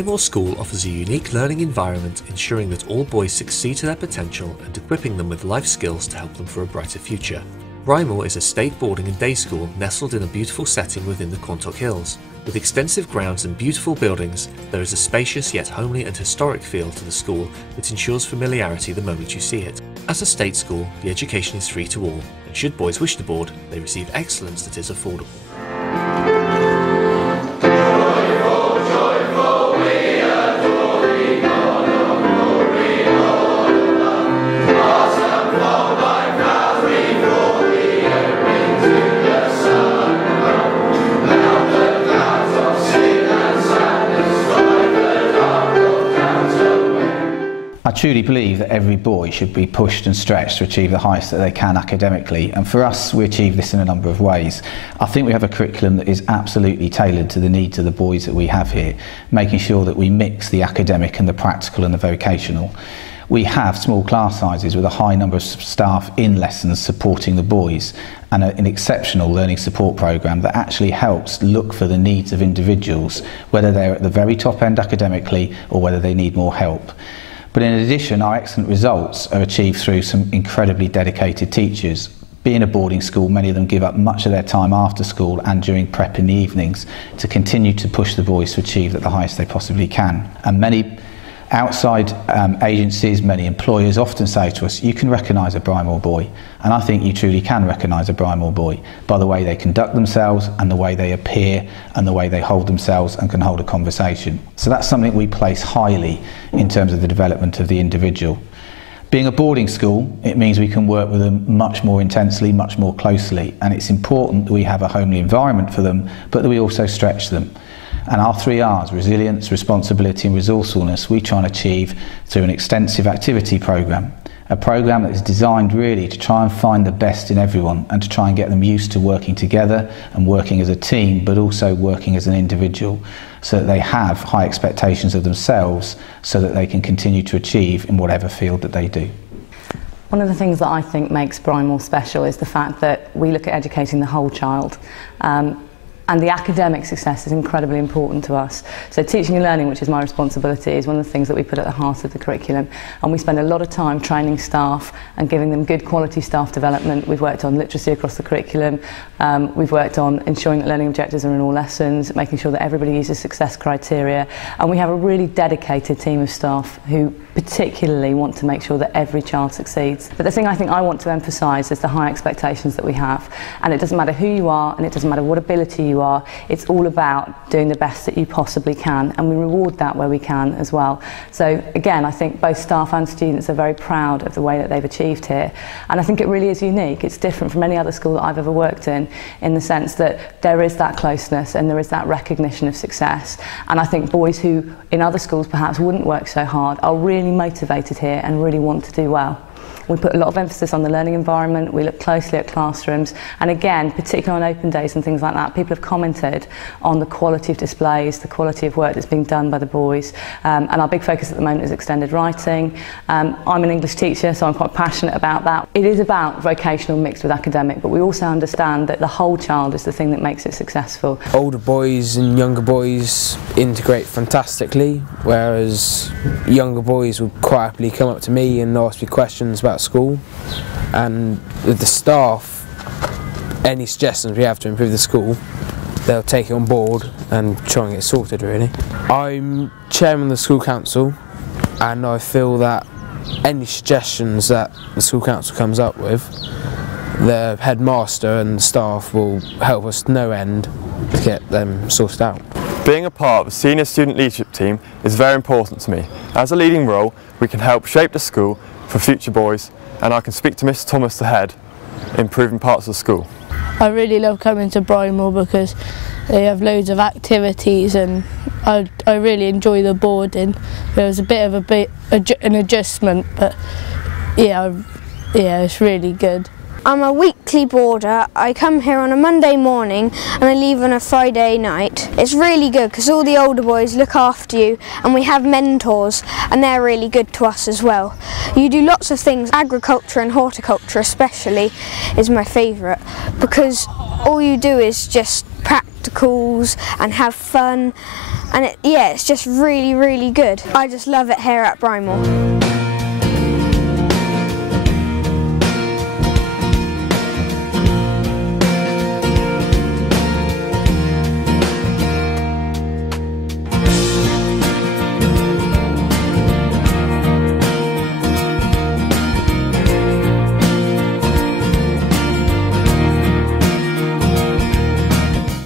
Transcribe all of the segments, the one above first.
Brymore School offers a unique learning environment, ensuring that all boys succeed to their potential and equipping them with life skills to help them for a brighter future. Brymore is a state boarding and day school nestled in a beautiful setting within the Quantock Hills. With extensive grounds and beautiful buildings, there is a spacious yet homely and historic feel to the school that ensures familiarity the moment you see it. As a state school, the education is free to all, and should boys wish to board, they receive excellence that is affordable. I truly believe that every boy should be pushed and stretched to achieve the highest that they can academically, and for us we achieve this in a number of ways. I think we have a curriculum that is absolutely tailored to the needs of the boys that we have here, making sure that we mix the academic and the practical and the vocational. We have small class sizes with a high number of staff in lessons supporting the boys, and an exceptional learning support programme that actually helps look for the needs of individuals, whether they're at the very top end academically or whether they need more help. But in addition, our excellent results are achieved through some incredibly dedicated teachers. Being a boarding school, many of them give up much of their time after school and during prep in the evenings to continue to push the boys to achieve at the highest they possibly can. And many outside agencies, many employers often say to us, you can recognise a Brymore boy, and I think you truly can recognise a Brymore boy by the way they conduct themselves and the way they appear and the way they hold themselves and can hold a conversation. So that's something we place highly in terms of the development of the individual. Being a boarding school, it means we can work with them much more intensely, much more closely, and it's important that we have a homely environment for them, but that we also stretch them. And our 3 R's, resilience, responsibility and resourcefulness, we try and achieve through an extensive activity programme. A programme that is designed really to try and find the best in everyone and to try and get them used to working together and working as a team, but also working as an individual, so that they have high expectations of themselves so that they can continue to achieve in whatever field that they do. One of the things that I think makes Brymore special is the fact that we look at educating the whole child. And the academic success is incredibly important to us. So teaching and learning, which is my responsibility, is one of the things that we put at the heart of the curriculum. And we spend a lot of time training staff and giving them good quality staff development. We've worked on literacy across the curriculum. We've worked on ensuring that learning objectives are in all lessons, making sure that everybody uses success criteria. And we have a really dedicated team of staff who particularly want to make sure that every child succeeds. But the thing I think I want to emphasise is the high expectations that we have. And it doesn't matter who you are, and it doesn't matter what ability you are, it's all about doing the best that you possibly can, and we reward that where we can as well. So again, I think both staff and students are very proud of the way that they've achieved here, and I think it really is unique. It's different from any other school that I've ever worked in the sense that there is that closeness and there is that recognition of success, and I think boys who in other schools perhaps wouldn't work so hard are really motivated here and really want to do well. We put a lot of emphasis on the learning environment, we look closely at classrooms, and again, particularly on open days and things like that, people have commented on the quality of displays, the quality of work that's being done by the boys, and our big focus at the moment is extended writing. I'm an English teacher, so I'm quite passionate about that. It is about vocational mixed with academic, but we also understand that the whole child is the thing that makes it successful. Older boys and younger boys integrate fantastically, whereas younger boys would quite happily come up to me and ask me questions about school, and with the staff, any suggestions we have to improve the school, they'll take it on board and try and get it sorted really. I'm chairman of the school council, and I feel that any suggestions that the school council comes up with, the headmaster and the staff will help us no end to get them sorted out. Being a part of the senior student leadership team is very important to me. As a leading role, we can help shape the school for future boys, and I can speak to Mr Thomas the head, improving parts of the school. I really love coming to Brymore because they have loads of activities, and I really enjoy the boarding. There was a bit of an adjustment, but yeah, it's really good. I'm a weekly boarder. I come here on a Monday morning and I leave on a Friday night. It's really good because all the older boys look after you, and we have mentors, and they're really good to us as well. You do lots of things. Agriculture and horticulture especially is my favourite, because all you do is just practical obstacles and have fun, and it's just really, really good. I just love it here at Brymore.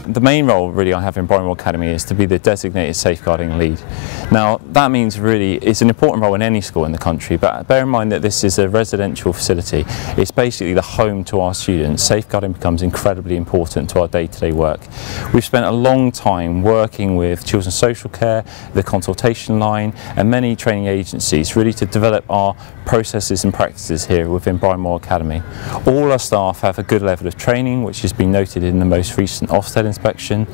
The main role really I have in Brymore Academy is to be the designated safeguarding lead. Now that means really it's an important role in any school in the country, but bear in mind that this is a residential facility. It's basically the home to our students. Safeguarding becomes incredibly important to our day-to-day work. We've spent a long time working with Children's Social Care, the consultation line and many training agencies really to develop our processes and practices here within Brymore Academy. All our staff have a good level of training, which has been noted in the most recent Ofsted inspection,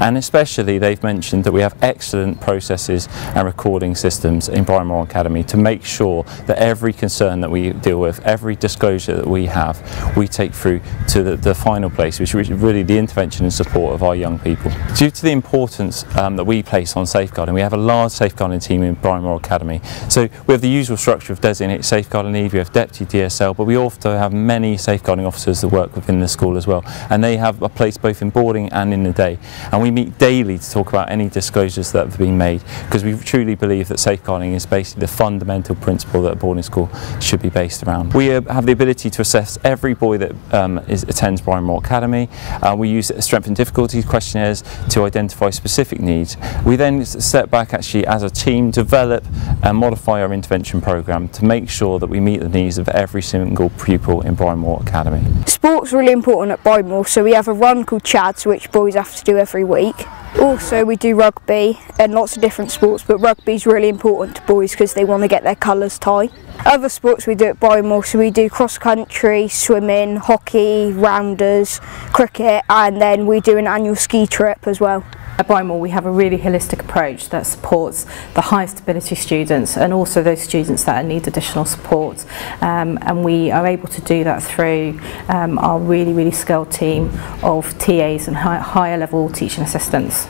and especially they've mentioned that we have excellent processes and recording systems in Brymore Academy to make sure that every concern that we deal with, every disclosure that we have, we take through to the final place, which is really the intervention and support of our young people. Due to the importance that we place on safeguarding, we have a large safeguarding team in Brymore Academy. So we have the usual structure of designated safeguarding lead, we have deputy DSL, but we also have many safeguarding officers that work within the school as well, and they have a place both in boarding and in the day, and we meet daily to talk about any disclosures that have been made, because we truly believe that safeguarding is basically the fundamental principle that a boarding school should be based around. We have the ability to assess every boy that attends Brymore Academy. We use strength and difficulty questionnaires to identify specific needs. We then step back actually as a team, develop and modify our intervention programme to make sure that we meet the needs of every single pupil in Brymore Academy. Sport's really important at Brymore, so we have a run called Chads which boys have to do every week. Also we do rugby and lots of different sports, but rugby's really important to boys because they want to get their colours tight. Other sports we do at Brymore, so we do cross country, swimming, hockey, rounders, cricket, and then we do an annual ski trip as well. At Brymore we have a really holistic approach that supports the highest ability students and also those students that need additional support, and we are able to do that through our really skilled team of TAs and higher level teaching assistants.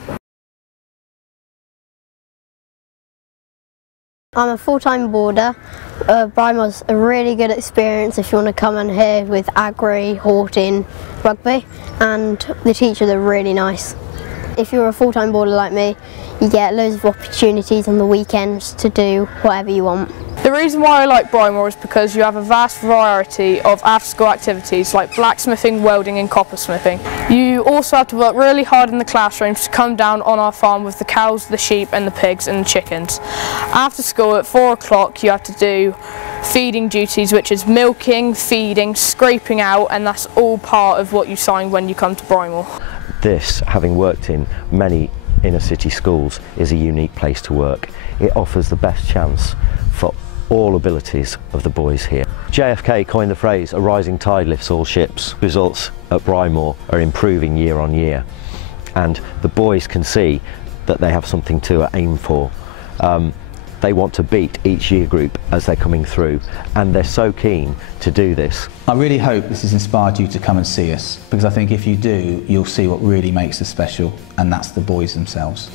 I'm a full-time boarder. Brymore's a really good experience if you want to come in here with agri, horting, rugby, and the teachers are really nice. If you're a full-time boarder like me, you get loads of opportunities on the weekends to do whatever you want. The reason why I like Brymore is because you have a vast variety of after-school activities like blacksmithing, welding and coppersmithing. You also have to work really hard in the classrooms to come down on our farm with the cows, the sheep and the pigs and the chickens. After school at 4 o'clock you have to do feeding duties, which is milking, feeding, scraping out, and that's all part of what you sign when you come to Brymore. This, having worked in many inner city schools, is a unique place to work. It offers the best chance for all abilities of the boys here. JFK coined the phrase, "A rising tide lifts all ships." Results at Brymore are improving year on year, and the boys can see that they have something to aim for. They want to beat each year group as they're coming through, and they're so keen to do this. I really hope this has inspired you to come and see us, because I think if you do, you'll see what really makes us special, and that's the boys themselves.